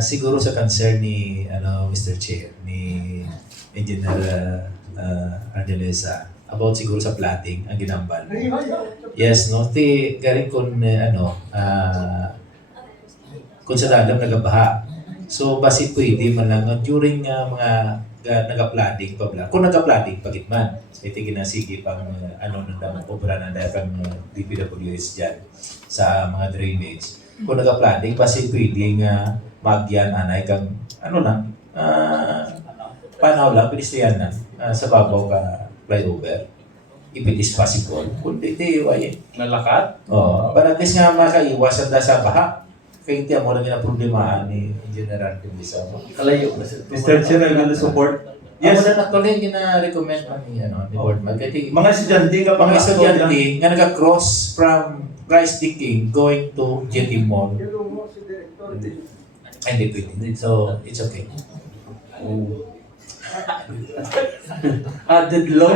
siguro sa concern ni Mr. Chair, ni Engineer Ardelesa, about siguro sa plotting, ang ginambal. Yes, no? Galing kung kung sa dalam nagabaha. So, basi pwede man lang during mga nag-uploading pa bla. Kung nag-uploading, pagit man. Ito ginasigi pang obra na dahil pang DPWS dyan sa mga drainage. Kung nag-uploading, basi pwede magyan anay kang panaw lang, pinistayan na sa babaw ka flyover. If it is possible. Kung di, Nalakat? oh, but at least nga makaiwasan na sa baha. Kaya hindi mo lang yung problemahan ni General Pindisa. Kalayo. Mr. Chair, I'm gonna support. Yes. Yes. Ako na actually, gina-recommend ni Board Man. Kasi Mga estudyante ka mga estudyante nga nag-cross from Rice Digging going to JT Mall. Hindi pwede. So, it's okay. Added law.